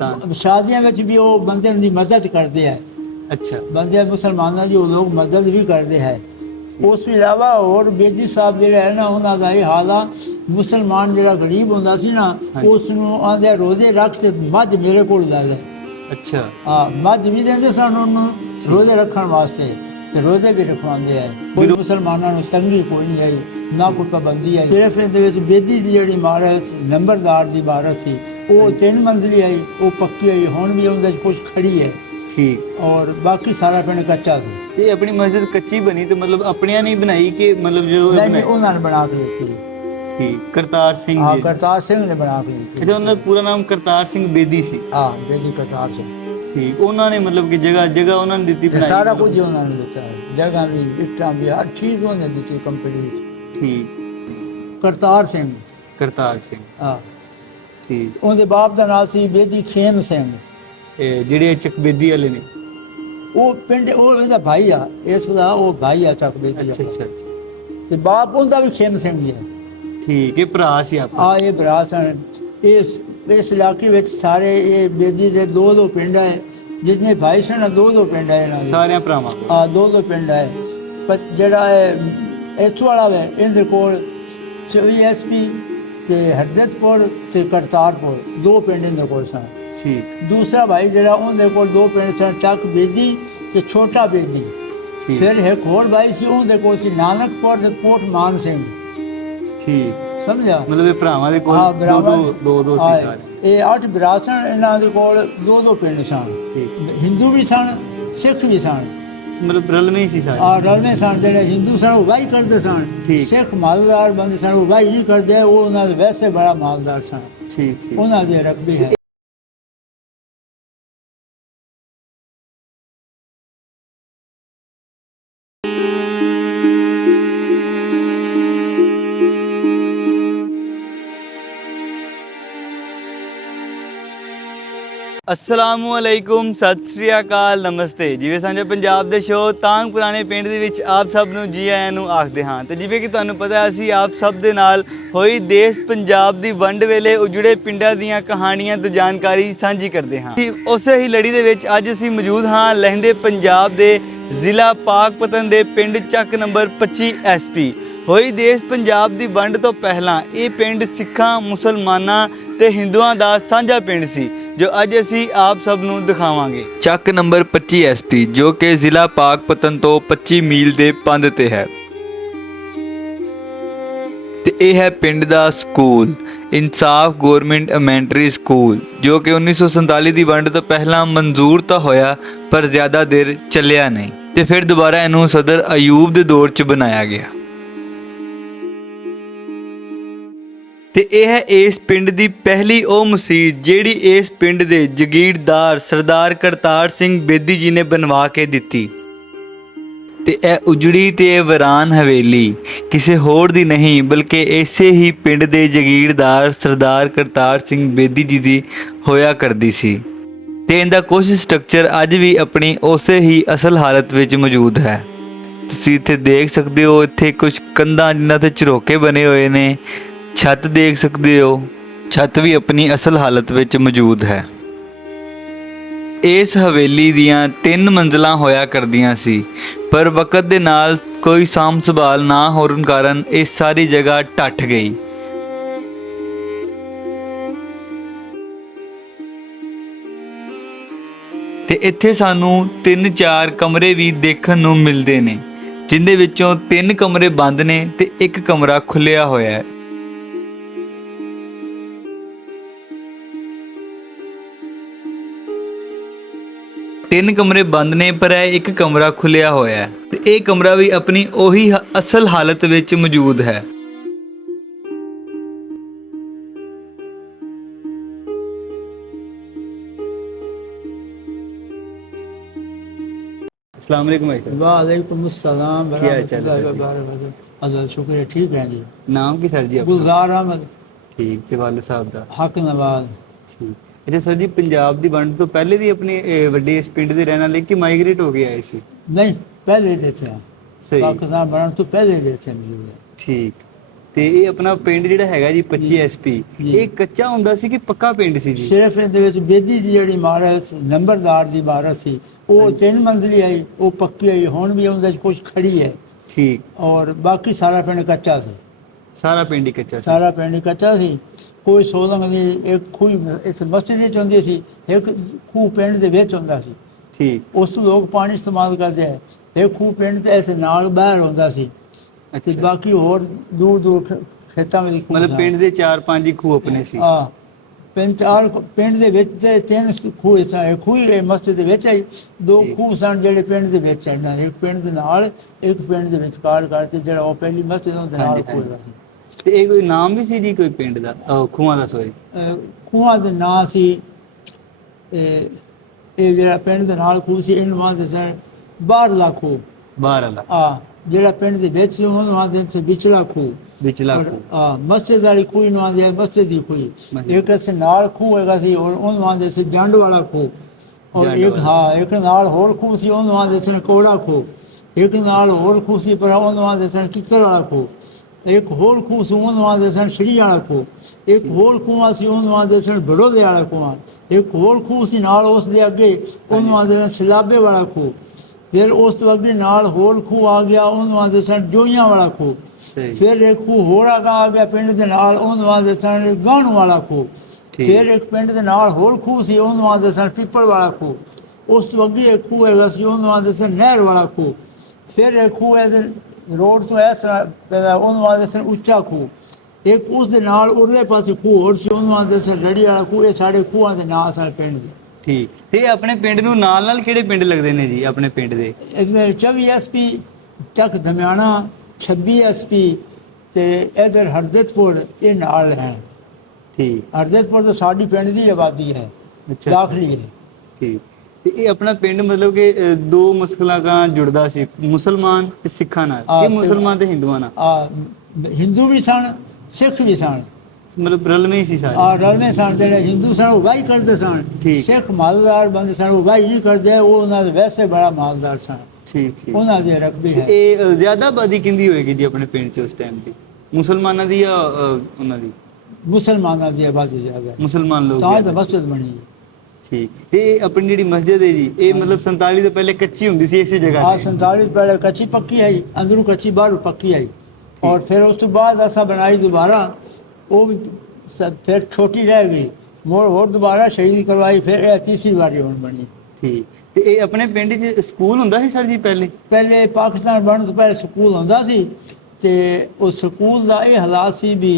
ਤਾਂ ਸ਼ਾਦੀਆਂ ਵਿੱਚ ਵੀ ਉਹ ਬੰਦੇ ਦੀ ਮਦਦ ਕਰਦੇ ਹੈ। ਅੱਛਾ। ਬੰਦੇ ਮੁਸਲਮਾਨਾਂ ਦੀ ਉਹ ਲੋਕ ਮਦਦ ਵੀ ਕਰਦੇ ਹੈ। ਉਸ ਤੋਂ ਇਲਾਵਾ ਹੋਰ ਬੇਦੀ ਸਾਹਿਬ ਜਿਹੜੇ ਹੈ ਨਾ ਉਹਨਾਂ ਦਾ ਇਹ ਹਾਲ ਆ ਮੁਸਲਮਾਨ ਜਿਹੜਾ ਗਰੀਬ ਹੁੰਦਾ ਸੀ ਨਾ। ਉਸ ਨੂੰ ਆਂਦੇ ਰੋਜ਼ੇ ਰੱਖ ਤੇ ਮੱਝ ਮੇਰੇ ਕੋਲ ਲੈ ਲੈ। ਅੱਛਾ। ਆ ਮੱਝ ਵੀ ਦਿੰਦੇ ਸਨ ਉਹਨੂੰ ਰੋਜ਼ੇ ਰੱਖਣ ਵਾਸਤੇ ਤੇ ਰੋਜ਼ੇ ਵੀ ਰਖਵਾਉਂਦੇ ਆ ਕੋਈ ਮੁਸਲਮਾਨਾਂ ਨੂੰ ਤੰਗੀ ਕੋਈ ਨਹੀਂ ਆਈ ਨਾ ਕੋਈ ਪਾਬੰਦੀ ਆਈ। ਸਿਰਫ ਇਹਦੇ ਵਿੱਚ ਬੇਦੀ ਦੀ ਜਿਹੜੀ ਇਮਾਰਤ ਨੰਬਰਦਾਰ ਦੀ ਇਮਾਰਤ ਸੀ ਉਹ ਤਿੰਨ ਮੰਜ਼ਲੀ ਆਈ ਉਹ ਪੱਕੀ ਆਈ ਹੁਣ ਵੀ ਉਹਦੇ ਵਿੱਚ ਕੁਝ ਖੜੀ ਹੈ। ਠੀਕ। ਔਰ ਬਾਕੀ ਸਾਰਾ ਪਿੰਡ ਕੱਚਾ ਸੀ। ਇਹ ਆਪਣੀ ਮਸਜਿਦ ਕੱਚੀ ਬਣੀ ਤੇ ਮਤਲਬ ਆਪਣਿਆਂ ਨਹੀਂ ਬਣਾਈ ਕਿ ਮਤਲਬ ਜੋ ਨਹੀਂ ਉਹਨਾਂ ਨੇ ਬਣਾ ਕੇ ਦਿੱਤੀ। ਠੀਕ ਕਰਤਾਰ ਸਿੰਘ ਜੀ। ਕਰਤਾਰ ਸਿੰਘ ਨੇ ਬਣਾ ਕੇ ਦਿੱਤੀ। ਇਹਦਾ ਉਹਨਾਂ ਦਾ ਪੂਰਾ ਨਾਮ ਕਰਤਾਰ ਸਿੰਘ ਬੇਦੀ ਸੀ। ਆ ਬੇਦੀ ਕਰਤਾਰ ਸਿੰਘ। ਠੀਕ ਉਹਨਾਂ ਨੇ ਮਤਲਬ ਕਿ ਜਗ੍ਹਾ ਜਗ੍ਹਾ ਉਹਨਾਂ ਨੇ ਦਿੱਤੀ ਤੇ ਬਣਾਈ। ਸਾਰਾ। ਕੁਝ ਹੀ ਉਹਨਾਂ ਨੇ ਦਿੱਤਾ। ਹੈ ਜਗ੍ਹਾ ਵੀ ਇੱਟਾਂ ਵੀ ਹਰ ਚੀਜ਼ ਉਹਨੇ ਦਿੱਤੀ ਕੰਪਨੀ ਵਿੱਚ। ਠੀਕ। ਕਰਤਾਰ ਸਿੰਘ। ਕਰਤਾਰ ਸਿੰਘ। ਆ ਠੀਕ। ਉਹਦੇ ਬਾਪ ਦਾ ਨਾਮ ਸੀ ਬੇਦੀ ਖੇਮ ਸਿੰਘ। ਇਹ ਜਿਹੜੇ ਚੱਕਬੇਦੀ ਵਾਲੇ ਨੇ? ਉਹ ਪਿੰਡ ਉਹ ਇਹਦਾ ਭਾਈ ਆ। ਇਸ ਦਾ ਉਹ ਭਾਈ ਆ ਚੱਕ ਬੇਦੀ ਅੱਛਾ। ਅੱਛਾ ਤੇ ਬਾਪ ਉਹਦਾ ਵੀ ਖੇਮ ਸਿੰਘ ਹੀ ਹੈ ਠੀਕ ਇਹ ਭਰਾ ਸੀ ਆਪਾਂ ਆ ਇਹ ਭਰਾ ਸਨ। ਇਸ ਇਸ ਇਲਾਕੇ ਵਿੱਚ ਸਾਰੇ ਇਹ ਬੇਦੀ ਦੇ ਦੋ ਦੋ ਪਿੰਡ ਹੈ ਜਿੰਨੇ ਭਾਈ ਸਨ ਦੋ ਦੋ ਪਿੰਡ ਹੈ ਇਹਨਾਂ ਦੇ। ਸਾਰਿਆਂ ਭਰਾਵਾਂ ਆ ਦੋ ਦੋ ਪਿੰਡ ਹੈ ਪਰ ਜਿਹੜਾ ਹੈ ਇੱਥੋਂ ਵਾਲਾ ਹੈ ਇਹਦੇ ਕੋਲ ਐਸਪੀ ਤੇ ਹਰਦਤਪੁਰ ਤੇ ਕਰਤਾਰਪੁਰ ਦੋ ਪਿੰਡ ਇਹਦੇ ਕੋਲ ਸਨ। ਠੀਕ। ਦੂਸਰਾ ਭਾਈ ਜਿਹੜਾ ਉਹਦੇ ਕੋਲ ਦੋ ਪਿੰਡ ਸਨ ਚੱਕ ਬੇਦੀ ਤੇ ਛੋਟਾ ਬੇਦੀ। ਠੀਕ। ਫਿਰ ਇੱਕ ਹੋਰ ਭਾਈ ਸੀ ਉਹਦੇ ਕੋਲ ਸੀ ਨਾਨਕਪੁਰ ਤੇ ਕੋਟ ਮਾਨ ਸਿੰਘ। ਠੀਕ। ਸਮਝਿਆ? ਮਤਲਬ ਇਹ ਭਰਾਵਾਂ ਦੇ ਕੋਲ ਦੋ ਦੋ ਦੋ ਦੋ ਸੀ ਸਾਰੇ। ਇਹ ਅੱਠ ਵਿਰਾਸਣ ਇਹਨਾਂ ਦੇ ਕੋਲ ਦੋ ਦੋ ਪਿੰਡ ਸਨ। ਠੀਕ। ਹਿੰਦੂ ਵੀ ਸਨ ਸਿੱਖ ਵੀ ਸਨ। ਮਤਲਬ ਰਲਵੇਂ ਸੀ ਸਾਰੇ। ਆ ਰਲਵੇਂ ਸਨ ਜਿਹੜੇ ਹਿੰਦੂ ਸਨ ਉਹ ਵਾਹੀ ਕਰਦੇ ਸਨ। ਠੀਕ। ਸਿੱਖ ਮਾਲਦਾਰ ਬੰਦੇ ਸਨ ਉਹ ਵਾਹੀ ਨਹੀਂ ਕਰਦੇ ਉਹ ਉਹਨਾਂ ਦੇ ਵੈਸੇ ਬੜਾ ਮਾਲਦਾਰ ਸਨ। ਠੀਕ ਠੀਕ। ਉਹਨਾਂ ਦੇ ਰਕਬੇ ਹੈ। ਅਸਲਾਮੁ ਸਤਿ ਸ੍ਰੀ ਅਕਾਲ, ਨਮਸਤੇ। ਜਿਵੇਂ ਸਾਂਝੇ ਪੰਜਾਬ ਦੇ ਸ਼ੋਅ ਤਾਂਗ ਪੁਰਾਣੇ ਪਿੰਡ ਦੇ ਵਿੱਚ ਆਪ ਸਭ ਨੂੰ ਜੀ ਆਇਆਂ ਨੂੰ ਆਖਦੇ ਹਾਂ। ਤੇ ਜਿਵੇਂ ਕਿ ਤੁਹਾਨੂੰ ਪਤਾ ਹੈ, ਅਸੀਂ ਆਪ ਸਭ ਦੇ ਨਾਲ ਹੋਈ ਦੇਸ਼ ਪੰਜਾਬ ਦੀ ਵੰਡ ਵੇਲੇ ਉਜੜੇ ਪਿੰਡਾਂ ਦੀਆਂ ਕਹਾਣੀਆਂ ਤੇ ਜਾਣਕਾਰੀ ਸਾਂਝੀ ਕਰਦੇ ਹਾਂ। ਕਿ ਉਸੇ ਹੀ ਲੜੀ ਦੇ ਵਿੱਚ ਅੱਜ ਅਸੀਂ ਮੌਜੂਦ ਹਾਂ ਲਹਿੰਦੇ ਪੰਜਾਬ ਦੇ ਜ਼ਿਲ੍ਹਾ ਪਾਕਪਤਨ ਦੇ ਪਿੰਡ ਚੱਕ ਨੰਬਰ 25 ਐਸਪੀ ਹੋਈ ਦੇਸ਼ ਪੰਜਾਬ ਦੀ ਵੰਡ ਤੋਂ ਪਹਿਲਾਂ ਇਹ ਪਿੰਡ ਸਿੱਖਾਂ, ਮੁਸਲਮਾਨਾਂ ਤੇ ਹਿੰਦੂਆਂ ਦਾ ਸਾਂਝਾ ਪਿੰਡ ਸੀ। ਜੋ ਅੱਜ ਅਸੀਂ ਆਪ ਸਭ ਨੂੰ ਦਿਖਾਵਾਂਗੇ। ਚੱਕ ਨੰਬਰ 25 ਐਸਪੀ, ਜੋ ਕਿ ਜ਼ਿਲ੍ਹਾ ਪਾਕਪਤਨ ਤੋਂ 25 ਮੀਲ ਦੇ ਪੰਧ ਤੇ ਹੈ। ਤੇ ਇਹ ਹੈ ਪਿੰਡ ਦਾ ਸਕੂਲ, ਇਨਸਾਫ ਗਵਰਨਮੈਂਟ ਐਮੈਂਟਰੀ ਸਕੂਲ, ਜੋ ਕਿ 1947 ਦੀ ਵੰਡ ਤੋਂ ਪਹਿਲਾਂ ਮਨਜ਼ੂਰ ਤਾਂ ਹੋਇਆ, ਪਰ ਜ਼ਿਆਦਾ ਦੇਰ ਚੱਲਿਆ ਨਹੀਂ। ਤੇ ਫਿਰ ਦੁਬਾਰਾ ਇਹਨੂੰ ਸਦਰ ਅਯੂਬ ਦੇ ਦੌਰ 'ਚ ਬਣਾਇਆ ਗਿਆ। ਤੇ ਇਹ ਹੈ ਇਸ ਪਿੰਡ ਦੀ ਪਹਿਲੀ ਉਹ ਮਸਜਿਦ ਜਿਹੜੀ ਇਸ ਪਿੰਡ ਦੇ ਜਗੀਰਦਾਰ ਸਰਦਾਰ ਕਰਤਾਰ ਸਿੰਘ ਬੇਦੀ ਜੀ ਨੇ ਬਣਵਾ ਕੇ ਦਿੱਤੀ। ਤੇ ਇਹ ਉਜੜੀ ਤੇ ਇਹ ਵੀਰਾਨ ਹਵੇਲੀ ਕਿਸੇ ਹੋਰ ਦੀ ਨਹੀਂ, ਬਲਕਿ ਇਸੇ ਹੀ ਪਿੰਡ ਦੇ ਜਗੀਰਦਾਰ ਸਰਦਾਰ ਕਰਤਾਰ ਸਿੰਘ ਬੇਦੀ ਜੀ ਦੀ ਹੋਇਆ ਕਰਦੀ ਸੀ। ਤੇ ਇਹਦਾ ਕੁਝ ਸਟਰਕਚਰ ਅੱਜ ਵੀ ਆਪਣੀ ਉਸੇ ਹੀ ਅਸਲ ਹਾਲਤ ਵਿੱਚ ਮੌਜੂਦ ਹੈ। ਤੁਸੀਂ ਇੱਥੇ ਦੇਖ ਸਕਦੇ ਹੋ, ਇੱਥੇ ਕੁਝ ਕੰਧਾਂ ਜਿਨ੍ਹਾਂ ਤੇ ਝਰੋਕੇ ਬਣੇ ਹੋਏ ਨੇ ਛੱਤ ਦੇਖ ਸਕਦੇ ਹੋ? ਛੱਤ ਵੀ ਆਪਣੀ ਅਸਲ ਹਾਲਤ ਵਿੱਚ ਮੌਜੂਦ ਹੈ। ਇਸ ਹਵੇਲੀ ਦੀਆਂ ਤਿੰਨ ਮੰਜ਼ਲਾਂ ਹੋਇਆ ਕਰਦੀਆਂ ਸੀ ਪਰ ਵਕਤ ਦੇ ਨਾਲ ਕੋਈ ਸਾਂਭ ਸੰਭਾਲ ਨਾ ਹੋਣ ਕਾਰਨ ਇਹ ਸਾਰੀ ਜਗ੍ਹਾ ਟੱਟ ਗਈ। ਤੇ ਇੱਥੇ ਸਾਨੂੰ ਤਿੰਨ ਚਾਰ ਕਮਰੇ ਵੀ ਦੇਖਣ ਨੂੰ ਮਿਲਦੇ ਨੇ ਜਿੰਦੇ ਵਿੱਚੋਂ ਤਿੰਨ ਕਮਰੇ ਬੰਦ ਨੇ ਤੇ ਇੱਕ ਕਮਰਾ ਖੁੱਲਿਆ ਹੋਇਆ ਹੈ। ਤਿੰਨ ਕਮਰੇ ਬੰਦ ਨੇ ਪਰ ਇਹ ਇੱਕ ਕਮਰਾ ਖੁੱਲਿਆ ਹੋਇਆ ਹੈ ਤੇ ਇਹ ਕਮਰਾ ਵੀ ਆਪਣੀ ਉਹੀ ਹ- ਅਸਲ ਹਾਲਤ ਵਿੱਚ ਮੌਜੂਦ ਹੈ अस्सलाम वालेकुम भाई साहब वालेकुम अस्सलाम क्या हाल चाल है सर जी? अजल शुक्र है ठीक है जी ਨਾਮ ਕੀ ਸਰ ਜੀ ਆਪਣਾ गुलजार अहमद ਠੀਕ ਤੇ ਵਾਲੇ ਸਾਹਿਬ ਦਾ हक नवाज ਠੀਕ ਅੱਛਾ ਸਰ ਜੀ ਪੰਜਾਬ ਦੀ ਵੰਡ ਤੋਂ ਪਹਿਲੇ ਦੀ ਆਪਣੀ ਇਹ, ਵੱਡੇ ਇਸ ਪਿੰਡ ਦੇ ਰਹਿਣ ਵਾਲੇ ਕਿ ਮਾਈਗ੍ਰੇਟ ਹੋ ਕੇ ਆਏ ਸੀ नहीं पहले देते हैं ਸਹੀ पाकिस्तान बनने तो पहले देते हैं मौजूद है ਠੀਕ ਤੇ ਇਹ ਆਪਣਾ ਪਿੰਡ ਜਿਹੜਾ ਹੈਗਾ ਜੀ 25 ਐਸਪੀ ਜੀ। ਇਹ ਕੱਚਾ ਹੁੰਦਾ ਸੀ ਕਿ ਪੱਕਾ ਪਿੰਡ ਸੀ ਜੀ ਸਿਰਫ ਇਹਦੇ ਵਿੱਚ ਬੇਦੀ ਦੀ ਜਿਹੜੀ ਇਮਾਰਤ ਨੰਬਰਦਾਰ ਦੀ ਇਮਾਰਤ ਸੀ ਉਹ ਤਿੰਨ ਮੰਜ਼ਲੀ ਆਈ ਉਹ ਪੱਕੀ ਆਈ ਹੁਣ ਵੀ ਉਹਦੇ ਵਿੱਚ ਕੁਝ ਖੜੀ ਹੈ ਠੀਕ ਔਰ ਬਾਕੀ ਸਾਰਾ ਪਿੰਡ ਕੱਚਾ ਸੀ ਸਾਰਾ ਪਿੰਡ ਹੀ ਕੱਚਾ ਸੀ ਸਾਰਾ ਪਿੰਡ ਹੀ ਕੱਚਾ ਸੀ ਕੋਈ ਸੋਲੰਗ ਦੀ ਇੱਕ ਖੂਹ ਇਸ ਮਸਜਿਦ ਵਿੱਚ ਹੁੰਦੀ ਸੀ ਇੱਕ ਖੂਹ ਪਿੰਡ ਦੇ ਵਿੱਚ ਹੁੰਦਾ ਸੀ। ਠੀਕ। ਉਸ ਤੋਂ ਲੋਕ ਪਾਣੀ ਇਸਤੇਮਾਲ ਕਰਦੇ ਆ। ਇਹ ਖੂਹ ਪਿੰਡ ਦੇ ਇਸ ਨਾਲ ਬਾਹਰ ਹੁੰਦਾ ਸੀ। ਤੇ ਬਾਕੀ ਹੋਰ ਦੂਰ ਦੂਰ ਖੇਤਾਂ ਵਿੱਚ ਮਤਲਬ। ਪਿੰਡ ਦੇ ਚਾਰ ਪੰਜ ਹੀ ਖੂਹ ਆਪਣੇ ਸੀ। ਆ ਪਿੰਡ ਚਾਰ ਪਿੰਡ ਦੇ ਵਿੱਚ ਤੇ ਤਿੰਨ ਖੂਹ ਸਨ ਖੂਹ ਇਹ ਮਸਜਿਦ ਦੇ ਵਿੱਚ ਆਈ ਦੋ। ਖੂਹ ਸਨ ਜਿਹੜੇ ਪਿੰਡ ਦੇ ਵਿੱਚ ਆਈ ਨਾ ਇੱਕ ਪਿੰਡ ਦੇ ਨਾਲ ਇੱਕ ਪਿੰਡ ਦੇ ਵਿਚਕਾਰ ਕਰਕੇ ਜਿਹੜਾ ਉਹ ਪਹਿਲੀ ਮਸਜਿਦ ਉਹਦੇ ਨਾਲ ਖੂਹ ਸੀ ਤੇ ਇਹ ਕੋਈ ਨਾਮ ਵੀ ਸੀ ਜੀ ਕੋਈ ਪਿੰਡ ਦਾ? ਅਹ ਖੂਹਾਂ ਦਾ ਸੋਰੀ ਖੂਹਾਂ ਦੇ ਨਾਂ ਸੀ ਇਹ ਇਹ ਜਿਹੜਾ ਪਿੰਡ ਦੇ ਨਾਲ ਖੂਹ ਸੀ ਇਹਨੂੰ ਆਂਦੇ ਸਨ ਬਾਹਰਲਾ ਖੂਹ। ਬਾਹਰ ਵਾਲਾ ਆ ਜਿਹੜਾ ਪਿੰਡ ਦੇ ਵਿੱਚ ਸੀ ਉਹਨੂੰ ਆਂਦੇ ਸੀ ਵਿਚਲਾ ਖੂਹ। ਵਿਚਲਾ ਔਰ, ਖੂਹ। ਆ ਮਸਜਿਦ ਵਾਲੀ ਖੂਹ ਨੂੰ ਆਂਦੇ ਮਸਜਿਦ ਦੀ ਖੂਹ। ਮਸਜਿਦ। ਇੱਕ ਅਸੇ ਨਾਲ ਖੂਹ ਹੈਗਾ ਸੀ ਔਰ ਉਹਨੂੰ ਆਂਦੇ ਸੀ ਜੰਡ ਵਾਲਾ ਖੂਹ। ਔਰ ਜੰਡ ਇੱਕ ਵਾਲਾ। ਹਾਂ ਇੱਕ ਨਾਲ ਹੋਰ ਖੂਹ ਸੀ ਉਹਨੂੰ ਆਂਦੇ ਸੀ ਕੋੜਾ ਖੂਹ। ਇੱਕ ਨਾਲ ਹੋਰ ਖੂਹ ਸੀ ਪਰ ਉਹਨੂੰ ਆਂਦੇ ਸੀ ਕਿੱਕਰ ਵਾਲਾ ਖੂਹ। ਇੱਕ ਹੋਰ ਖੂਹ ਸੀ ਉਹਨੂੰ ਆਂਦੇ ਸਨ ਸ਼੍ਰੀ ਵਾਲਾ ਖੂਹ। ਇੱਕ ਹੋਰ ਖੂਹ ਸੀ ਉਹਨੂੰ ਆਂਦੇ ਸਨ ਬੜੋਦੇ ਵਾਲਾ ਖੂਹ ਇੱਕ ਹੋਰ ਖੂਹ ਸੀ ਨਾਲ ਉਸ ਦੇ ਅੱਗੇ ਉਹਨੂੰ ਆਂਦੇ ਸਨ ਸਲਾਬੇ ਵਾਲਾ ਖੂਹ। ਫਿਰ ਉਸ ਤੋਂ ਅੱਗੇ ਨਾਲ ਹੋਰ ਖੂਹ ਆ ਗਿਆ ਉਹਨੂੰ ਆਂਦੇ ਸਨ ਜੋਈਆਂ ਵਾਲਾ ਖੂਹ। ਫਿਰ ਇੱਕ ਖੂਹ ਹੋਰ ਅਗਾ ਆ ਗਿਆ ਪਿੰਡ ਦੇ ਨਾਲ ਉਹਨੂੰ ਆਂਦੇ ਸਨ ਗਾਣੂ ਵਾਲਾ ਖੂਹ। ਫਿਰ ਇੱਕ ਪਿੰਡ ਦੇ ਨਾਲ ਹੋਰ ਖੂਹ ਸੀ ਉਹਨੂੰ ਆਂਦੇ ਸਨ ਪਿੱਪਲ ਵਾਲਾ ਖੂਹ। ਉਸ ਤੋਂ ਅੱਗੇ ਇੱਕ ਖੂਹ ਹੈਗਾ ਸੀ ਉਹਨੂੰ ਆਂਦੇ ਸਨ ਨਹਿਰ ਵਾਲਾ ਖੂਹ। ਫਿਰ ਇੱਕ ਖੂਹ ਹੈ ਰੋਡ ਤੋਂ ਇਸ ਤਰ੍ਹਾਂ ਉਹਨੂੰ ਆਂਦੇ ਸਨ ਉੱਚਾ ਖੂਹ। ਇੱਕ ਉਸ ਦੇ ਨਾਲ ਉਰਲੇ ਪਾਸੇ ਖੂਹ ਹੋਰ ਸੀ ਉਹਨੂੰ ਆਂਦੇ ਸਨ ਰੜੀ ਵਾਲਾ ਖੂਹ ਇਹ ਸਾਡੇ ਖੂਹਾਂ ਦੇ ਨਾਂ ਸਨ ਪਿੰਡ ਦੇ ਠੀਕ। ਤੇ ਆਪਣੇ ਪਿੰਡ ਨੂੰ ਨਾਲ ਨਾਲ ਕਿਹੜੇ ਪਿੰਡ ਲੱਗਦੇ ਨੇ ਜੀ ਆਪਣੇ ਪਿੰਡ ਦੇ? ਇਧਰ 24 ਐਸਪੀ ਚੱਕ ਦਮਿਆਣਾ 26 ਐਸਪੀ ਤੇ ਇਧਰ ਹਰਦਿਤਪੁਰ ਇਹ ਨਾਲ ਹੈ। ਠੀਕ। ਹਰਦਿਤਪੁਰ ਤਾਂ ਸਾਡੀ ਪਿੰਡ ਦੀ ਆਬਾਦੀ ਹੈ ਅੱਛਾ। ਦਾਖਲੀ ਹੈ। ਠੀਕ। ਤੇ ਇਹ ਆਪਣਾ ਪਿੰਡ ਮਤਲਬ ਕਿ ਦੋ ਮੁਸਲਾਂ ਨਾਲ ਜੁੜਦਾ ਸੀ ਮੁਸਲਮਾਨ ਤੇ ਸਿੱਖਾਂ ਨਾਲ। ਹਾਂ, ਇਹ ਮੁਸਲਮਾਨ ਤੇ ਹਿੰਦੂਆਂ ਨਾਲ। ਆ ਹਿੰਦੂ ਵੀ ਸਨ ਸਿੱਖ ਵੀ ਸਨ। ਮਤਲਬ ਰਲਵੇਂ ਹੀ ਸੀ ਸਾਰੇ। ਆ ਰਲਵੇਂ ਸਨ ਜਿਹੜੇ ਹਿੰਦੂ ਸਨ ਉਹ ਵਾਹੀ ਕਰਦੇ ਸਨ। ਠੀਕ। ਸਿੱਖ ਮਾਲਦਾਰ ਬੰਦੇ ਸਨ ਉਹ ਵਾਹੀ ਨਹੀਂ ਕਰਦੇ ਉਹ ਉਹਨਾਂ ਦੇ ਵੈਸੇ ਬੜਾ ਮਾਲਦਾਰ ਸਨ। ਠੀਕ ਠੀਕ। ਉਹਨਾਂ ਦੇ ਰਕਬੇ ਤੇ ਹੈ। ਇਹ ਜ਼ਿਆਦਾ ਆਬਾਦੀ ਕਿੰਦੀ ਹੋਏਗੀ ਜੀ ਆਪਣੇ ਪਿੰਡ 'ਚ ਉਸ ਟਾਈਮ ਦੀ? ਮੁਸਲਮਾਨਾਂ ਦੀ ਜਾਂ ਉਹਨਾਂ ਦੀ? ਮੁਸਲਮਾਨਾਂ ਦੀ ਆਬਾਦੀ ਜ਼ਿਆਦਾ ਹੈ। ਮੁਸਲਮਾਨ ਲੋਕ ਤਾਂ। ਮਸਜਿਦ ਬਣੀ ਹੈ। ਠੀਕ। ਤੇ ਇਹ ਆਪਣੀ ਜਿਹੜੀ ਮਸਜਿਦ ਹੈ ਜੀ ਇਹ ਮਤਲਬ 47 ਤੋਂ ਪਹਿਲੇ ਕੱਚੀ ਹੁੰਦੀ ਸੀ ਇਸੇ ਜਗ੍ਹਾ ਆ ਤੇ 47 ਪਹਿਲੇ ਕੱਚੀ ਪੱਕੀ ਆਈ ਅੰਦਰੋਂ ਕੱਚੀ ਬਾਹਰੋਂ ਪੱਕੀ ਆਈ ਔਰ ਫਿਰ ਉਸ ਤੋਂ ਬਾਅਦ ਅਸਾਂ ਬਣਾਈ ਦੁਬਾਰਾ ਉਹ ਵੀ ਸ- ਫਿਰ ਛੋਟੀ ਰਹਿ ਗਈ। ਮੋੜ ਹੋਰ ਦੁਬਾਰਾ ਸ਼ਹੀਦ ਕਰਵਾਈ ਫਿਰ ਇਹ ਤੀਸਰੀ ਵਾਰੀ ਹੁਣ ਬਣੀ। ਠੀਕ। ਤੇ ਇਹ ਆਪਣੇ ਪਿੰਡ 'ਚ ਸਕੂਲ ਹੁੰਦਾ ਸੀ ਸਰ ਜੀ ਪਹਿਲੇ? ਪਹਿਲੇ ਪਾਕਿਸਤਾਨ ਬਣਨ ਤੋਂ ਪਹਿਲੇ ਸਕੂਲ ਹੁੰਦਾ ਸੀ ਤੇ ਉਹ ਸਕੂਲ ਦਾ ਇਹ ਹਾਲਾਤ ਸੀ ਵੀ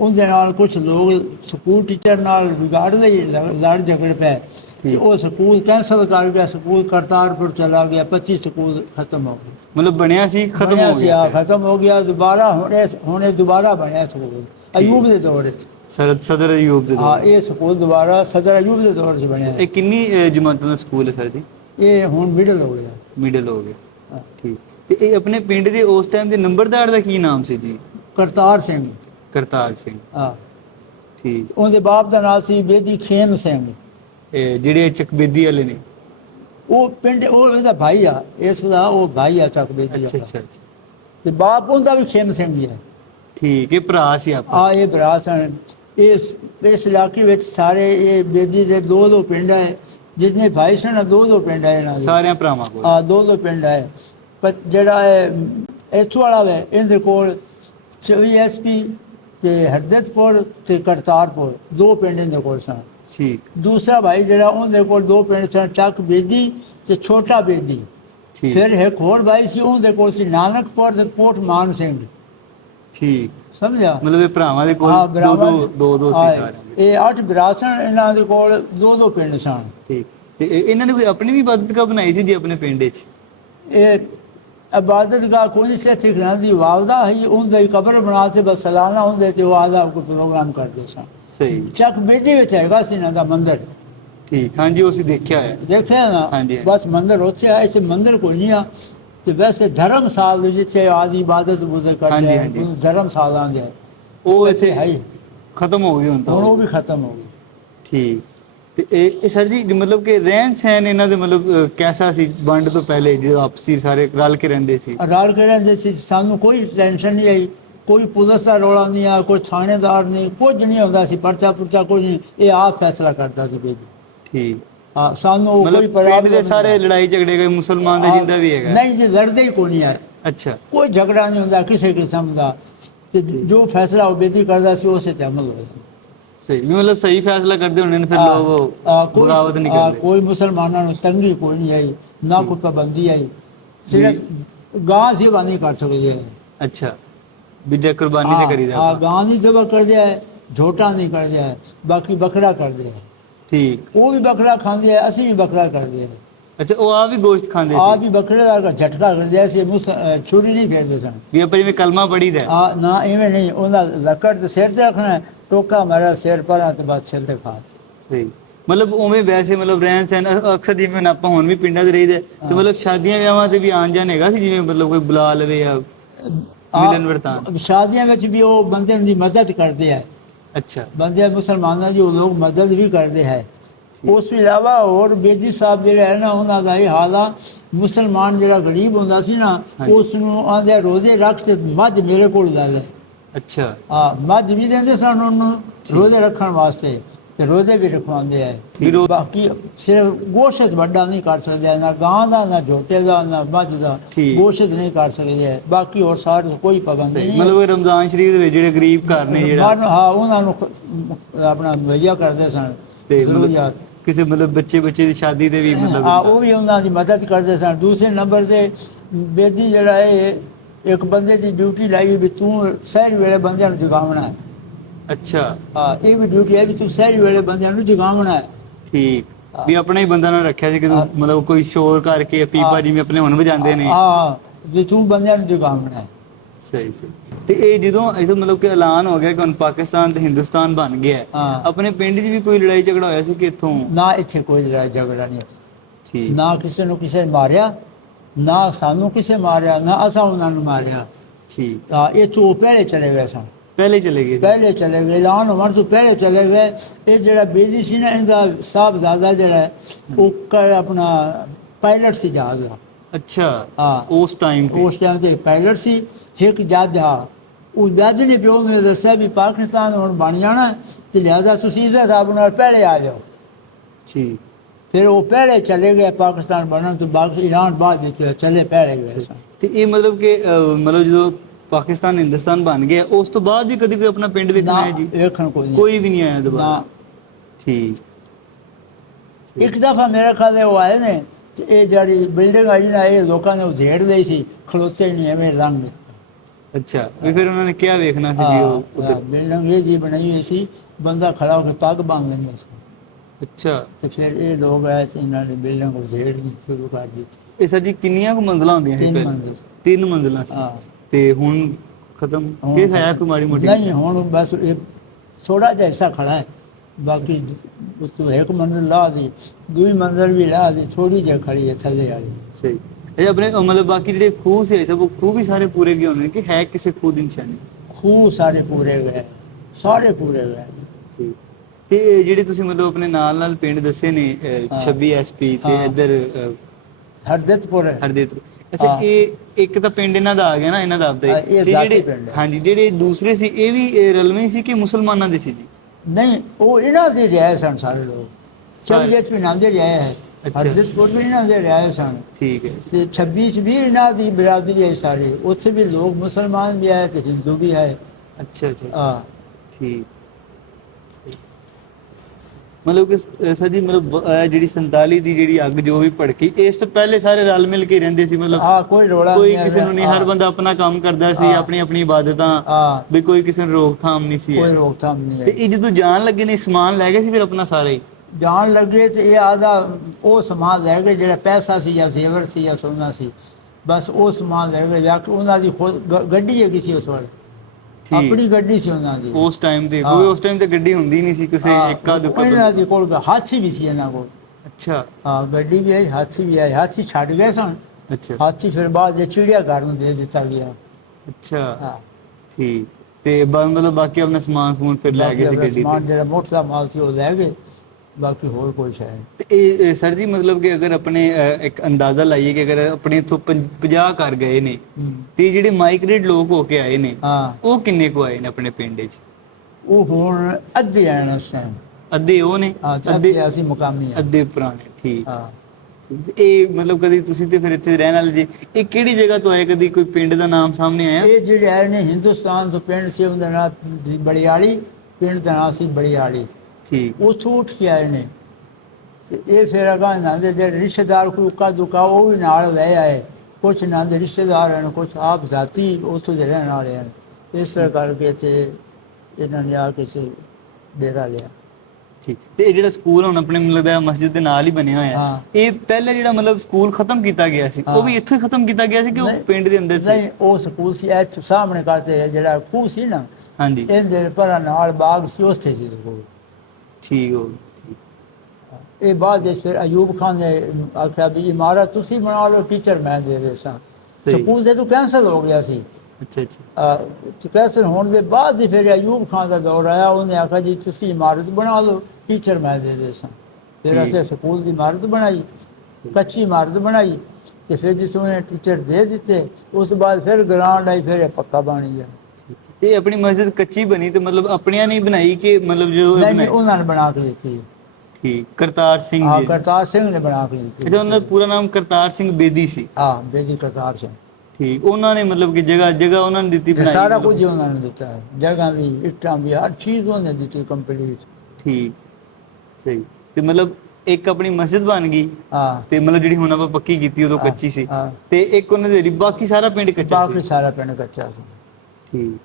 ਉਹਦੇ ਨਾਲ ਕੁਝ ਲੋਕ ਸਕੂਲ ਟੀਚਰ ਨਾਲ ਵਿਗਾੜ ਲਈ ਲੜ ਝਗੜ ਪਏ ਤੇ। ਉਹ ਸਕੂਲ ਕੈਂਸਲ ਕਰ ਗਿਆ ਸਕੂਲ ਕਰਤਾਰਪੁਰ ਚਲਾ ਗਿਆ 25 ਸਕੂਲ ਖਤਮ ਹੋ ਗਏ। ਮਤਲਬ ਬਣਿਆ ਸੀ ਖਤਮ ਹੋ ਗਿਆ ਖਤਮ ਹੋ ਗਿਆ ਦੁਬਾਰਾ ਹੁਣੇ ਹੁਣੇ ਦੁਬਾਰਾ ਬਣਿਆ ਸਕੂਲ ਅਯੂਬ ਦੇ ਦੌਰ ਵਿੱਚ। ਸਰ ਸਦਰ ਅਯੂਬ ਦੇ ਹਾਂ ਇਹ ਸਕੂਲ ਦੁਬਾਰਾ ਸਦਰ ਅਯੂਬ ਦੇ ਦੌਰ 'ਚ ਬਣਿਆ। ਇਹ ਕਿੰਨੀ ਜਮਾਤਾਂ ਦਾ ਸਕੂਲ ਹੈ ਸਰ ਜੀ? ਇਹ ਹੁਣ ਮਿਡਲ ਹੋ ਗਿਆ। ਮਿਡਲ ਹੋ ਗਿਆ। ਠੀਕ। ਤੇ ਇਹ ਆਪਣੇ ਪਿੰਡ ਦੇ ਉਸ ਟਾਈਮ ਦੇ ਨੰਬਰਦਾਰ ਦਾ ਕੀ ਨਾਮ ਸੀ ਜੀ? ਕਰਤਾਰ ਸਿੰਘ। ਕਰਤਾਰ ਸਿੰਘ। ਹਾਂ। ਠੀਕ। ਉਹਦੇ ਬਾਪ ਦਾ ਨਾਮ ਸੀ ਬੇਦੀ ਖੇਮ ਸਿੰਘ ਇਹ ਜਿਹੜੇ ਚੱਕਬੇਦੀ ਵਾਲੇ ਨੇ? ਉਹ ਪਿੰਡ ਉਹ ਇਹਦਾ ਭਾਈ ਆ। ਇਸ ਦਾ ਉਹ ਭਾਈ ਆ ਚੱਕ ਬੇਦੀ ਅੱਛਾ ਆ ਅੱਛਾ। ਤੇ ਬਾਪ ਉਹਦਾ ਵੀ ਖੇਮ ਸਿੰਘ ਹੀ ਹੈ। ਠੀਕ ਇਹ ਭਰਾ ਸੀ ਆਪਾਂ ਆ ਇਹ ਭਰਾ ਸਨ। ਇਸ ਇਸ ਇਲਾਕੇ ਵਿੱਚ ਸਾਰੇ ਇਹ ਬੇਦੀ ਦੇ ਦੋ ਦੋ ਪਿੰਡ ਹੈ। ਜਿੰਨੇ ਭਾਈ ਸਨ ਦੋ ਦੋ ਪਿੰਡ ਹੈ ਇਹਨਾਂ ਦੇ। ਸਾਰਿਆਂ ਭਰਾਵਾਂ ਕੋਲ। ਆ ਦੋ ਦੋ ਪਿੰਡ ਹੈ। ਪਰ ਜਿਹੜਾ ਹੈ ਇੱਥੋਂ ਵਾਲਾ ਹੈ ਇਹਦੇ ਕੋਲ 24 ਐਸਪੀ ਤੇ ਹਰਦਤਪੁਰ ਤੇ ਕਰਤਾਰਪੁਰ ਦੋ ਪਿੰਡ ਇਹਦੇ ਕੋਲ ਸਨ। ਠੀਕ। ਦੂਸਰਾ ਭਾਈ ਜਿਹੜਾ ਉਹਦੇ ਕੋਲ ਦੋ ਪਿੰਡ ਸਨ ਚੱਕ ਬੇਦੀ ਤੇ ਛੋਟਾ ਬੇਦੀ। ਠੀਕ। ਫਿਰ ਇੱਕ ਹੋਰ ਭਾਈ ਸੀ ਉਹਦੇ ਕੋਲ ਸੀ ਨਾਨਕਪੁਰ ਤੇ ਕੋਟ ਮਾਨ ਸਿੰਘ। ਠੀਕ। ਸਮਝਿਆ? ਮਤਲਬ ਇਹ ਭਰਾਵਾਂ ਦੇ ਕੋਲ ਦੋ ਦੋ ਦੋ ਦੋ ਸੀ ਸਾਰਿਆਂ ਦੇ ਇਹ ਅੱਠ ਵਿਰਾਸਣ ਇਹਨਾਂ ਦੇ ਕੋਲ ਦੋ ਦੋ ਪਿੰਡ ਸਨ। ਠੀਕ। ਤੇ ਇਹ- ਇਹਨਾਂ ਨੇ ਕੋਈ ਆਪਣੀ ਵੀ ਇਬਾਦਤਗਾਹ ਬਣਾਈ ਸੀ ਜੀ ਆਪਣੇ ਪਿੰਡ 'ਚ? ਇਹ ਇਬਾਦਤ ਦਾ ਕੋਈ ਸੇ ਸਿਖਰਾਂ ਦੀ ਵਾਲਦਾ ਹੈ ਉਹਦੇ ਹੀ ਕਬਰ ਬਣਾ ਕੇ ਬਸ ਸਾਲਾਨਾ ਉਹਦੇ ਤੇ ਉਹ ਆਦਾ ਕੋਈ ਪ੍ਰੋਗਰਾਮ ਕਰਦੇ ਸਨ। ਸਹੀ। ਚੱਕ ਬੇਦੀ ਵਿੱਚ ਹੈਗਾ ਸੀ ਇਹਨਾਂ ਦਾ ਮੰਦਿਰ। ਠੀਕ ਹਾਂਜੀ ਉਹ ਅਸੀਂ ਦੇਖਿਆ ਹੈ। ਦੇਖਿਆ ਨਾ। ਬਸ ਮੰਦਿਰ ਉੱਥੇ ਆ ਇਸੇ ਮੰਦਿਰ ਕੋਈ ਨਹੀਂ ਆ। ਤੇ ਵੈਸੇ ਧਰਮਸਾਲ ਜਿੱਥੇ ਆਦੀ ਇਬਾਦਤ ਹਾਂਜੀ, ਕਰਦੇ ਆ। ਉਹਨੂੰ ਧਰਮਸਾਲ ਆਂਦੇ ਉਹ ਇੱਥੇ ਹੈ। ਖਤਮ ਹੋ ਗਈ ਹੁਣ ਤਾਂ। ਉਹ ਉਹ। ਵੀ ਖਤਮ ਹੋ ਗਈ ਠੀਕ। ਤੇ ਇਹ ਇਹ ਸਰ ਜੀ ਮਤਲਬ ਕਿ ਰਹਿਣ ਸਹਿਣ ਇਹਨਾਂ ਦੇ ਮਤਲਬ ਅਹ, ਕੈਸਾ ਸੀ ਵੰਡ ਤੋਂ ਪਹਿਲੇ ਜਦੋਂ ਆਪਸੀ ਸਾਰੇ ਰਲ ਕੇ ਰਹਿੰਦੇ ਸੀ? ਰਾਲ ਕੇ ਰਹਿੰਦੇ ਸੀ ਸਾਨੂੰ ਕੋਈ ਟੈਨਸ਼ਨ ਨਹੀਂ ਆਈ ਕੋਈ ਪੁਲਿਸ ਦਾ ਰੌਲਾ ਨਹੀਂ ਆ ਕੋਈ ਥਾਣੇਦਾਰ ਨਹੀਂ ਕੁਝ ਨਹੀਂ ਹੁੰਦਾ ਸੀ ਪਰਚਾ ਪੁਰਚਾ ਕੁਝ ਨਹੀਂ ਇਹ ਆਪ ਫੈਸਲਾ ਕਰਦਾ ਸੀ ਬੇਦੀ ਠੀਕ। ਹਾਂ ਸਾਨੂੰ ਉਹ ਕੋਈ ਮਤਲਬ ਪਿੰਡ ਦੇ ਸਾਰੇ ਲੜਾਈ ਝਗੜੇ ਕੋਈ ਮੁਸਲਮਾਨ ਦਾ ਜਿੰਦਾ ਵੀ ਹੈਗਾ। ਨਹੀਂ ਜੀ ਲੜਦੇ ਹੀ ਕੋਈ ਨਹੀਂ ਆ ਅੱਛਾ। ਕੋਈ ਝਗੜਾ ਨਹੀਂ ਹੁੰਦਾ ਕਿਸੇ ਕਿਸਮ ਦਾ। ਤੇ ਜੋ ਫੈਸਲਾ ਉਹ ਬੇਦੀ ਕਰਦਾ ਸੀ ਉਸੇ ਤੇ ਅਮਲ ਹੋਇਆ। ਸਹੀ ਵੀ ਮਤਲਬ ਸਹੀ ਫੈਸਲਾ ਕਰਦੇ ਹੋਣੇ ਨੇ ਫਿਰ ਹਾਂ, ਲੋਕ ਹਾਂ, ਕੋਈ ਬਗਾਵਤ ਨਹੀਂ ਹਾਂ, ਕਰਦੇ ਕੋਈ ਮੁਸਲਮਾਨਾਂ ਨੂੰ ਤੰਗੀ ਕੋਈ ਨਹੀਂ ਆਈ ਨਾ ਕੋਈ ਪਾਬੰਦੀ ਆਈ। ਸਿਰਫ ਗਾਂ ਸੇਵਾ ਨਹੀਂ ਕਰ ਸਕਦੇ ਅੱਛਾ ਵੀ ਜੇ ਕੁਰਬਾਨੀ ਤੇ ਕਰੀਦਾ ਹਾਂ ਆਪਾਂ। ਗਾਂ ਦੀ ਸੇਵਾ ਕਰਦੇ ਹੈ ਝੋਟਾ ਨਹੀਂ ਕਰਦੇ ਹੈ ਬਾਕੀ ਬੱਕਰਾ ਕਰਦੇ ਹੈ ਠੀਕ। ਉਹ ਵੀ ਬੱਕਰਾ ਖਾਂਦੇ ਹੈ ਅਸੀਂ ਵੀ ਬੱਕਰਾ ਕਰਦੇ ਹੈ ਅੱਛਾ ਉਹ ਆ ਵੀ ਗੋਸ਼ਤ ਖਾਂਦੇ ਆਪ ਸੀ ਵੀ ਬੱਕਰੇ ਦਾ ਝਟਕਾ ਕਰਦੇ ਐ ਸੀ ਮੁਸ ਛੁਰੀ ਨਹੀਂ ਫੇਰਦੇ ਸਨ। ਵੀ ਆਪਾਂ ਜਿਵੇਂ ਕਲਮਾ ਪੜੀਦਾ ਹੈ। ਆ ਨਾ ਐਵੇਂ ਨਹੀਂ ਉਹਨਾਂ ਲੱਕੜ ਤੇ ਸਿਰ ਤੇ ਰੱਖਣਾ ਹੈ, ਟੋਕਾ ਮਾਰਿਆ ਸਿਰ ਪਰ ਤੇ ਸਿਰ ਤੇ ਖਾ ਸਹੀ। ਮਤਲਬ ਉਵੇਂ ਵੈਸੇ ਮਤਲਬ ਰਹਿਣ ਸਹਿਣ ਅ- ਅਕਸਰ ਜਿਵੇਂ ਹੁਣ ਆਪਾਂ ਹੁਣ ਵੀ ਪਿੰਡਾਂ 'ਚ ਰਹੀਦਾ ਤੇ ਮਤਲਬ ਸ਼ਾਦੀਆਂ ਵਿਆਹਾਂ ਤੇ ਵੀ ਆਣ ਜਾਣ ਹੈਗਾ ਸੀ ਜਿਵੇਂ ਮਤਲਬ ਕੋਈ ਬੁਲਾ ਲਵੇ ਜਾਂ ਮਿਲਨ ਵਰਤਾਨ ਸ਼ਾਦੀਆਂ ਵਿੱਚ ਵੀ ਉਹ ਬੰਦੇ ਦੀ ਮਦਦ ਕਰਦੇ ਹੈ ਅੱਛਾ। ਬੰਦੇ ਮੁਸਲਮਾਨਾਂ ਦੀ ਉਹ ਲੋਕ ਮਦਦ ਵੀ ਕਰਦੇ ਹੈ। ਉਸ ਤੋਂ ਇਲਾਵਾ ਹੋਰ ਬੇਦੀ ਸਾਹਿਬ ਜਿਹੜੇ ਹੈ ਨਾ ਉਹਨਾਂ ਦਾ ਇਹ ਹਾਲ ਆ ਮੁਸਲਮਾਨ ਜਿਹੜਾ ਗਰੀਬ ਹੁੰਦਾ ਸੀ ਨਾ। ਉਸ ਨੂੰ ਆਂਦੇ ਰੋਜ਼ੇ ਰੱਖ ਤੇ ਮੱਝ ਮੇਰੇ ਕੋਲ ਲੈ ਲੈ। ਅੱਛਾ। ਆ ਮੱਝ ਵੀ ਦਿੰਦੇ ਸਨ ਉਹਨੂੰ ਰੋਜ਼ੇ ਰੱਖਣ ਵਾਸਤੇ ਤੇ ਰੋਜ਼ੇ ਵੀ ਰਖਵਾਉਂਦੇ ਆ। ਬਾਕੀ ਸਿਰਫ ਗੋਸ਼ਤ ਵੱਡਾ ਨਹੀਂ ਕਰ ਸਕਦੇ ਨਾ ਗਾਂ ਦਾ ਨਾ ਝੋਟੇ ਦਾ ਨਾ ਮੱਝ ਦਾ। ਗੋਸ਼ਤ ਨਹੀਂ ਕਰ ਸਕਦੇ। ਬਾਕੀ ਹੋਰ ਸਾਰੇ ਕੋਈ ਪਾਬੰਦੀ ਨਹੀਂ। ਮਤਲਬ ਇਹ ਰਮਜ਼ਾਨ ਸ਼ਰੀਫ ਦੇ ਵਿੱਚ ਜਿਹੜੇ ਗਰੀਬ ਘਰ ਨੇ ਜਿਹੜਾ ਹਾਂ ਉਹਨਾਂ ਨੂੰ ਆਪਣਾ ਮੁਹੱਈਆ ਕਰਦੇ ਸਨ। ਤੇ ਕਿਸੇ ਮਤਲਬ ਬੱਚੇ ਬੱਚੇ ਦੀ ਸ਼ਾਦੀ ਤੇ ਵੀ ਮਤਲਬ ਆ ਉਹ ਵੀ ਉਹਨਾਂ ਦੀ ਮਦਦ ਕਰਦੇ ਸਨ। ਦੂਸਰੇ ਨੰਬਰ ਤੇ ਬੇਦੀ ਜਿਹੜਾ ਹੈ ਇੱਕ ਬੰਦੇ ਦੀ ਡਿਊਟੀ ਲਾਈ ਵੀ ਤੂੰ ਸਹਿਰ ਵੇਲੇ ਬੰਦਿਆਂ ਨੂੰ ਜਗਾਉਣਾ ਹੈ। ਅੱਛਾ। ਹਾਂ ਇਹ ਵੀ ਡਿਊਟੀ ਹੈ ਵੀ ਤੂੰ ਸਹਿਰ ਵੇਲੇ ਬੰਦਿਆਂ ਨੂੰ ਜਗਾਉਣਾ ਹੈ। ਠੀਕ। ਵੀ ਆਪਣਾ ਹੀ ਬੰਦਾ ਨਾਲ ਰੱਖਿਆ ਸੀ ਕਿ ਤੂੰ। ਮਤਲਬ ਕੋਈ ਸ਼ੋਰ ਕਰਕੇ ਪੀਪਾ। ਜਿਵੇਂ ਆਪਣੇ ਹੁਣ ਵਜਾਉਂਦੇ ਨੇ। ਹਾਂ ਵੀ ਤੂੰ ਬੰਦਿਆਂ ਨੂੰ ਜਗਾਉਣਾ ਹੈ। ਸਹੀ ਸਹੀ। ਤੇ ਇਹ ਜਦੋਂ ਇਹ ਮਤਲਬ ਕਿ ਐਲਾਨ ਹੋ ਗਿਆ ਕਿ ਹੁਣ ਪਾਕਿਸਤਾਨ ਤੇ ਹਿੰਦੁਸਤਾਨ ਬਣ ਗਿਆ ਆਪਣੇ ਪਿੰਡ 'ਚ ਵੀ ਕੋਈ ਲੜਾਈ ਝਗੜਾ ਹੋਇਆ ਸੀ ਕਿ ਇੱਥੋਂ ਨਾ ਇੱਥੇ ਕੋਈ ਲੜਾਈ ਝਗੜਾ ਨਹੀਂ ਠੀਕ। ਨਾ ਕਿਸੇ ਨੂੰ ਕਿਸੇ ਨੇ ਮਾਰਿਆ। ਨਾ ਸਾਨੂੰ ਕਿਸੇ ਮਾਰਿਆ ਨਾ ਅਸਾਂ ਉਹਨਾਂ ਨੂੰ ਮਾਰਿਆ। ਠੀਕ। ਤਾਂ ਇਹ ਤੋਂ ਪਹਿਲੇ ਚਲੇ ਗਏ ਸਨ ਪਹਿਲੇ ਚਲੇ ਗਏ ਸੀ। ਪਹਿਲੇ ਚਲੇ ਗਏ ਐਲਾਨ ਹੋਣ ਤੋਂ ਪਹਿਲੇ ਚਲੇ ਗਏ। ਇਹ ਜਿਹੜਾ ਬੇਦੀ ਸੀ ਨਾ ਇਹਦਾ ਸਾਹਿਬਜ਼ਾਦਾ ਜਿਹੜਾ ਉਹ ਕ- ਆਪਣਾ ਪਾਇਲਟ ਸੀ ਜਹਾਜ਼ ਦਾ। ਅੱਛਾ। ਹਾਂ। ਉਸ ਟਾਈਮ ਤੇ। ਉਸ ਟਾਈਮ ਤੇ ਪਾਇਲਟ ਸੀ। ਇੱਕ ਜੱਜ ਆ। ਉਹ ਜੱਜ ਨੇ ਪਿਓ ਨੂੰ ਦੱਸਿਆ ਵੀ ਪਾਕਿਸਤਾਨ ਹੁਣ ਬਣ ਜਾਣਾ ਤੇ ਲਿਹਾਜ਼ਾ ਤੁਸੀਂ ਇਹਦੇ ਹਿਸਾਬ ਨਾਲ ਪਹਿਲੇ ਆ ਜਾਓ। ਠੀਕ। ਫਿਰ ਉਹ ਪਹਿਲੇ ਚਲੇ ਗਏ ਪਾਕਿਸਤਾਨ ਬਣਨ ਤੋਂ ਬਾਅਦ ਈਰਾਨ ਬਾਅਦ ਵਿੱਚ ਚਲੇ ਪਹਿਲੇ ਗਏ ਤੇ ਇਹ ਮਤਲਬ ਕਿ ਮਤਲਬ ਜਦੋਂ ਪਾਕਿਸਤਾਨ ਹਿੰਦੁਸਤਾਨ ਬਣ ਗਿਆ ਉਸ ਤੋਂ ਬਾਅਦ ਵੀ ਕਦੀ ਕੋਈ ਆਪਣਾ ਪਿੰਡ ਨਾ ਆਇਆ ਜੀ? ਵੇਖਣ ਕੋਈ ਨਹੀਂ। ਕੋਈ ਵੀ ਨਹੀਂ ਆਇਆ ਦੁਬਾਰਾ? ਠੀਕ। ਇੱਕ ਦਫਾ ਮੇਰੇ ਖਿਆਲ ਉਹ ਆਏ ਨੇ ਤੇ ਇਹ ਜਿਹੜੀ ਬਿਲਡਿੰਗ ਆਈ ਨਾ ਇਹ ਲੋਕਾਂ ਨੇ ਉਧੇੜ ਲਈ ਸੀ ਖਲੋਤੇ ਨਹੀਂ ਐਵੇਂ ਲੰਘ ਅੱਛਾ ਵੀ ਫਿਰ ਉਹਨਾਂ ਨੇ ਕਿਹਾ ਵੇਖਣਾ ਸੀ ਵੀ ਉਹ ਬਿਲਡਿੰਗ ਇਹ ਜੀ ਬਣਾਈ ਹੋਈ ਸੀ ਬੰਦਾ ਖੜਾ ਹੋ ਕੇ ਪੱਗ ਬੰਨ ਲੈਂਦਾ ਸੀ। ਅੱਛਾ। ਤੇ ਫਿਰ ਇਹ ਲੋਕ ਆਏ ਤੇ ਇਹਨਾਂ ਨੇ ਬਿਲਡਿੰਗ ਉਧੇੜਨੀ ਸ਼ੁਰੂ ਕਰ ਦਿੱਤੀ। ਇਹ ਸਰ ਜੀ ਕਿੰਨੀਆਂ ਕੁ ਮੰਜ਼ਲਾਂ ਹੁੰਦੀਆਂ ਸੀ ਤਿੰਨ ਪਹਿਲਾਂ? ਮੰਜ਼ਿਲ। ਤਿੰਨ ਮੰਜ਼ਲਾਂ ਸੀ। ਹਾਂ। ਤੇ ਹੁਣ ਖਤਮ? ਹੁਣ ਕਿ ਹੈ ਕੋਈ ਮਾੜੀ ਮੋਟੀ? ਨਹੀਂ ਹੁਣ ਬਸ ਇਹ ਥੋੜਾ ਜਿਹਾ ਹਿੱਸਾ ਖੜਾ ਹੈ। ਬਾਕੀ ਉਸ ਤੋਂ ਇੱਕ ਮੰਜ਼ਿਲ ਲਾ ਦੀ ਦੂਈ ਮੰਜ਼ਿਲ ਵੀ ਲਾ ਦੀ ਥੋੜੀ ਜਿਹੀ ਖੜੀ ਹੈ ਥੱਲੇ ਵਾਲੀ। ਸਹੀ। ਇਹ ਆਪਣੇ ਮਤਲਬ ਬਾਕੀ ਜਿਹੜੇ ਖੂਹ ਸੀ ਸਭ ਉਹ ਖੂਹ ਵੀ ਸਾਰੇ ਪੂਰੇ ਗਏ ਹੋਣੇ ਕਿ ਹੈ ਕਿਸੇ ਖੂਹ ਦੀ ਨਿਸ਼ਾਨੀ? ਖੂਹ ਸਾਰੇ ਪੂਰੇ ਗਏ। ਸਾਰੇ ਪੂਰੇ ਗਏ। ਠੀਕ। ਤੇ ਇਹ ਜਿਹੜੇ ਤੁਸੀਂ ਮਤਲਬ ਆਪਣੇ ਨਾਲ ਨਾਲ ਪਿੰਡ ਦੱਸੇ ਨੇ ਅਹ, ਹਾਂ। 26 ਐਸਪੀ ਤੇ ਹਾਂ। ਇੱਧਰ ਅਹ, ਹਰਦਿਤਪੁਰ ਹੈ ਹਰਦੇਤ ਅੱਛਾ ਹਾਂ। ਇਹ ਇੱਕ ਤਾਂ ਪਿੰਡ ਇਹਨਾਂ ਦਾ ਆ ਗਿਆ ਨਾ ਇਹਨਾਂ ਦਾ ਆਪਦਾ ਹਾਂ, ਹੀ। ਇਹ ਤੇ ਜ਼ਾਤੀ ਜਿਹੜੇ ਪਿੰਡ ਹੈ। ਹਾਂਜੀ ਜਿਹੜੇ ਦੂਸਰੇ ਸੀ ਇਹ ਵੀ ਅਹ, ਰਲਵੇਂ ਸੀ ਕਿ ਮੁਸਲਮਾਨਾਂ ਦੇ ਸੀ ਜੀ ਨਹੀਂ ਉਹ ਇਹਨਾਂ ਦੇ ਰਿਆਏ ਸਨ ਸਾਰੇ ਲੋਕ ਸਾਰੇ। ਚੰਗੇ ਵੀ ਨਾਮ ਦੇ ਰਿਆਏ ਹੈ ਅੱਛਾ। ਹਰਦਿਤਪੁਰ ਵੀ ਇਹਨਾਂ ਦੇ ਰਿਆਏ ਸਨ ਠੀਕ ਹੈ ਤੇ 26 ਚ ਵੀ ਇਹਨਾਂ ਦੀ ਬਰਾਦਰੀ ਹੈ ਸਾਰੀ ਉੱਥੇ ਵੀ ਲੋਕ ਮੁਸਲਮਾਨ ਵੀ ਆਏ ਤੇ ਹਿੰਦੂ ਵੀ ਆਏ ਅੱਛਾ ਅੱਛਾ ਆ ਠੀਕ ਮਤਲਬ ਕਿ ਸਰ ਜੀ ਮਤਲਬ ਜਿਹੜੀ 47 ਦੀ ਜਿਹੜੀ ਅੱਗ ਜੋ ਵੀ ਭੜਕੀ ਇਸ ਤੋਂ ਪਹਿਲੇ ਸਾਰੇ ਰਲ ਮਿਲ ਕੇ ਰਹਿੰਦੇ ਸੀ ਮਤਲਬ ਆ ਕੋਈ ਰੋਲਾ ਕੋਈ ਹੈ, ਕਿਸੇ ਨੂੰ ਨਹੀਂ ਹਾਂ, ਹਰ ਬੰਦਾ ਆਪਣਾ ਕੰਮ ਕਰਦਾ ਸੀ ਹਾਂ। ਆਪਣੀ ਆਪਣੀ ਇਬਾਦਤਾਂ ਹਾਂ ਵੀ ਕੋਈ ਕਿਸੇ ਨੂੰ ਰੋਕਥਾਮ ਨਹੀਂ ਸੀ ਕੋਈ ਹੈ। ਰੋਕਥਾਮ ਨਹੀਂ ਤੇ ਹੈ ਇਹ ਜਦੋਂ ਜਾਣ ਲੱਗੇ ਨੇ ਸਮਾਨ ਲੈ ਗਏ ਸੀ ਫਿਰ ਆਪਣਾ ਸਾਰਾ ਹੀ ਜਾਣ ਲੱਗੇ ਤੇ ਇਹ ਆਦਾ ਉਹ ਸਮਾਨ ਲੈ ਗਏ ਜਿਹੜਾ ਪੈਸਾ ਸੀ ਜਾਂ ਜ਼ੇਵਰ ਸੀ ਜਾਂ ਸੋਨਾ ਸੀ ਬਸ ਉਹ ਸਮਾਨ ਲੈ ਗਏ ਜਾ ਕੇ ਉਹਨਾਂ ਦੀ ਗੱਡੀ ਹੈ ਕਿਸੇ ਉਸ ਵੇਲੇ। ਆਪਣੀ ਗੱਡੀ ਸੀ ਉਹਨਾਂ ਦੀ। ਉਸ ਟਾਈਮ ਤੇ। ਕੋਈ ਉਸ ਟਾਈਮ ਤੇ ਗੱਡੀ ਹੁੰਦੀ ਨਹੀਂ ਸੀ ਕਿਸੇ ਇੱਕਾ ਦੁੱਕਾ ਉਹਨਾਂ ਦੀ ਕੋਲ ਹਾਥੀ ਵੀ ਸੀ ਇਹਨਾਂ ਕੋਲ। ਅੱਛਾ। ਹਾਂ ਗੱਡੀ ਵੀ ਆਈ ਹਾਥੀ ਵੀ ਆਈ ਹਾਥੀ ਛੱਡ ਗਏ ਸਨ। ਅੱਛਾ। ਹਾਥੀ ਫਿਰ ਬਾਅਦ ਦੇ ਚਿੜੀਆ ਘਰ ਨੂੰ ਦੇ ਦਿੱਤਾ ਗਿਆ। ਅੱਛਾ। ਹਾਂ। ਠੀਕ। ਤੇ ਬਾ- ਮਤਲਬ ਬਾਕੀ ਆਪਣਾ ਸਮਾਨ ਸਮੂਨ ਫਿਰ ਲੈ ਗਏ ਸੀ ਗੱਡੀ ਸਮਾਨ ਤੇ ਜਿਹੜਾ ਮੋਟਰ ਦਾ ਮਾਲ ਸੀ ਉਹ ਲੈ ਗਏ। ਬਾਕੀ ਹੋਰ ਕੋਈ ਸ਼ੈ ਨਹੀਂ। ਤੇ ਇਹ ਇਹ ਸਰ ਜੀ ਮਤਲਬ ਕਿ ਅਗਰ ਆਪਣੇ ਅ, ਇੱਕ ਅੰਦਾਜ਼ਾ ਲਾਈਏ ਕਿ ਅਗਰ ਆਪਣੇ ਇਥੋਂ 50 ਘਰ ਗਏ ਨੇ ਹੂੰ। ਤੇ ਜਿਹੜੇ ਮਾਈਗ੍ਰੇਟ ਲੋਕ ਹੋ ਕੇ ਆਏ ਨੇ ਹਾਂ। ਉਹ ਕਿੰਨੇ ਕੁ ਆਏ ਨੇ ਆਪਣੇ ਪਿੰਡ 'ਚ ਉਹ ਹੁਣ ਅੱਧੇ ਆਣ ਉਸ ਟਾਈਮ ਅੱਧੇ ਉਹ ਨੇ? ਹਾਂ ਤੇ ਅੱਧੇ ਅਸੀਂ ਮੁਕਾਮੀ ਆ ਅੱਧੇ ਪੁਰਾਣੇ ਠੀਕ। ਹਾਂ। ਇਹ ਮਤਲਬ ਕਦੀ ਤੁਸੀਂ ਤੇ ਫਿਰ ਇੱਥੇ ਰਹਿਣ ਵਾਲੇ ਜੀ ਇਹ ਕਿਹੜੀ ਜਗ੍ਹਾ ਤੋਂ ਆਏ ਕਦੀ ਕੋਈ ਪਿੰਡ ਦਾ ਨਾਮ ਸਾਹਮਣੇ ਆਇਆ? ਇਹ ਜਿਹੜੇ ਆਏ ਨੇ ਹਿੰਦੁਸਤਾਨ ਤੋਂ ਪਿੰਡ ਸੀ ਉਹਦਾ ਬੜਿਆਲੀ ਪਿੰਡ ਦਾ ਨਾਮ ਸੀ ਬੜਿਆਲੀ। ਠੀਕ ਉੱਥੋਂ ਉੱਠ ਕੇ ਆਏ ਨੇ। ਤੇ ਇਹ ਫਿਰ ਅਗਾਂ ਇਹਨਾਂ ਦੇ ਜਿਹੜੇ ਰਿਸ਼ਤੇਦਾਰ ਕੋਈ ਉੱਕਾ ਦੁਕਾ ਉਹ ਵੀ ਨਾਲ ਲੈ ਆਏ। ਕੁਛ ਇਹਨਾਂ ਦੇ ਰਿਸ਼ਤੇਦਾਰ ਹਨ ਕੁਛ ਆਪ ਜ਼ਾਤੀ ਉੱਥੋਂ ਦੇ ਰਹਿਣ ਵਾਲੇ ਹਨ। ਇਸ ਤਰ੍ਹਾਂ ਕਰਕੇ ਤੇ ਇਹਨਾਂ ਨੇ ਆ ਕੇ ਤੇ ਡੇਰਾ ਲਿਆ। ਠੀਕ। ਤੇ ਇਹ ਜਿਹੜਾ ਸਕੂਲ ਹੁਣ ਆਪਣੇ ਮੈਨੂੰ ਲੱਗਦਾ ਮਸਜਿਦ ਦੇ ਨਾਲ ਹੀ ਬਣਿਆ ਹੋਇਆ। ਹਾਂ। ਇਹ ਪਹਿਲੇ ਜਿਹੜਾ ਮਤਲਬ ਸਕੂਲ ਖਤਮ ਕੀਤਾ ਗਿਆ ਸੀ ਉਹ। ਵੀ ਇੱਥੋਂ ਹੀ ਖਤਮ ਕੀਤਾ ਗਿਆ ਸੀ ਕਿ ਉਹ ਪਿੰਡ ਦੇ ਅੰਦਰ ਸੀ? ਨਹੀਂ ਉਹ ਸਕੂਲ ਸੀ ਇੱਥੇ ਸਾਹਮਣੇ ਕਰਦੇ ਜਿਹੜਾ ਖੂਹ ਸੀ ਨਾ ਹਾਂਜੀ। ਇਹਦੇ ਪਰ ਨਾਲ ਬਾਗ ਸੀ ਉੱਥੇ ਸੀ ਸਕੂਲ। ਠੀਕ ਹੋ ਠੀਕ। ਇਹ ਬਾਅਦ ਵਿੱਚ ਫਿਰ ਅਯੂਬ ਖਾਨ ਨੇ ਆਖਿਆ ਵੀ ਇਮਾਰਤ ਤੁਸੀਂ ਬਣਾ ਲਓ ਟੀਚਰ ਮੈਂ ਦੇ ਦੇ ਸਾਂ। ਸਕੂਲ ਦੇ ਤੋਂ ਕੈਂਸਲ ਹੋ ਗਿਆ ਸੀ ਅੱਛਾ ਅੱਛਾ ਕੈਂਸਲ ਹੋਣ ਦੇ ਬਾਅਦ ਹੀ ਫਿਰ ਅਯੂਬ ਖਾਨ ਦਾ ਦੌਰ ਆਇਆ ਉਹਨੇ ਆਖਿਆ ਜੀ ਤੁਸੀਂ ਇਮਾਰਤ ਬਣਾ ਲਓ ਟੀਚਰ ਮੈਂ ਦੇ ਦੇ ਸਾਂ ਫਿਰ। ਅਸੀਂ ਸਕੂਲ ਦੀ ਇਮਾਰਤ ਬਣਾਈ ਕੱਚੀ ਇਮਾਰਤ ਬਣਾਈ ਤੇ ਫਿਰ ਜਿਸ ਉਹਨੇ ਟੀਚਰ ਦੇ ਦਿੱਤੇ ਉਸ ਤੋਂ ਬਾਅਦ ਫਿਰ ਗਰਾਂਡ ਆਈ ਫਿਰ ਪੱਕਾ ਬਣ ਗਿਆ ਤੇ ਆਪਣੀ ਮਸਜਿਦ ਕੱਚੀ ਬਣੀ ਤੇ ਮਤਲਬ ਆਪਣਿਆਂ ਨੇ ਹੀ ਬਣਾਈ ਕਿ ਮਤਲਬ ਜੋ ਨਹੀਂ ਬਣਾਈ? ਉਹਨਾਂ ਨੇ ਬਣਾ ਕੇ ਦਿੱਤੀ। ਠੀਕ ਕਰਤਾਰ ਸਿੰਘ ਆ ਜੀ ਕਰਤਾਰ ਸਿੰਘ ਨੇ ਬਣਾ ਕੇ ਦਿੱਤੀ। ਅੱਛਾ ਉਹਨਾਂ ਦਾ ਪੂਰਾ ਨਾਮ ਕਰਤਾਰ ਸਿੰਘ ਬੇਦੀ ਸੀ। ਹਾਂ ਬੇਦੀ ਕਰਤਾਰ ਸਿੰਘ। ਠੀਕ ਉਹਨਾਂ ਨੇ ਮਤਲਬ ਕਿ ਜਗ੍ਹਾ ਜਗ੍ਹਾ ਉਹਨਾਂ ਨੇ ਦਿੱਤੀ ਤੇ ਬਣਾਈ ਸਾਰਾ ਮਤਲਬ। ਕੁਝ ਹੀ ਉਹਨਾਂ ਨੇ ਦਿੱਤਾ ਹੈ। ਜਗ੍ਹਾ ਵੀ ਇੱਟਾਂ ਵੀ ਹਰ ਚੀਜ਼ ਉਹਨੇ ਦਿੱਤੀ ਕੰਪਲੀਟ। ਠੀਕ ਸਹੀ। ਤੇ ਮਤਲਬ ਇੱਕ ਆਪਣੀ ਮਸਜਿਦ ਬਣ ਗਈ। ਹਾਂ। ਤੇ ਮਤਲਬ ਜਿਹੜੀ ਹੁਣ ਆਪਾਂ ਪੱਕੀ ਕੀਤੀ ਉਦੋਂ ਕੱਚੀ ਸੀ। ਹਾਂ। ਤੇ ਇੱਕ ਉਹਨਾਂ ਦੀ ਬਾਕੀ ਸਾਰਾ ਪਿੰਡ ਕੱਚਾ ਬਾਕੀ ਸੀ ਸਾਰਾ ਪਿੰਡ ਕੱਚਾ ਸੀ। ਠੀਕ।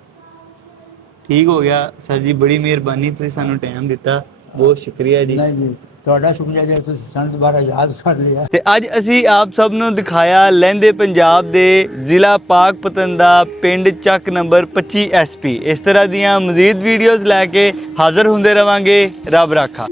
ਠੀਕ ਹੋ ਗਿਆ। ਸਰ ਜੀ ਬੜੀ ਮਿਹਰਬਾਨੀ ਤੁਸੀਂ ਸਾਨੂੰ ਟਾਈਮ ਦਿੱਤਾ। ਬਹੁਤ ਸ਼ੁਕਰੀਆ ਜੀ। ਨਹੀਂ ਜੀ ਤੁਹਾਡਾ ਸ਼ੁਕਰੀਆ ਜੇ ਤੁਸੀਂ ਸਾਨੂੰ ਦੁਬਾਰਾ ਯਾਦ ਕਰ ਲਿਆ। ਤੇ ਅੱਜ ਅਸੀਂ ਆਪ ਸਭ ਨੂੰ ਦਿਖਾਇਆ ਲਹਿੰਦੇ ਪੰਜਾਬ ਦੇ ਜ਼ਿਲ੍ਹਾ ਪਾਕਪਤਨ ਦਾ ਪਿੰਡ ਚੱਕ ਨੰਬਰ 25 ਐਸਪੀ ਇਸ ਤਰ੍ਹਾਂ ਦੀਆਂ ਮਜ਼ੀਦ ਵੀਡੀਓਜ਼ ਲੈ ਕੇ ਹਾਜ਼ਰ ਹੁੰਦੇ ਰਵਾਂਗੇ। ਰੱਬ ਰਾਖਾ।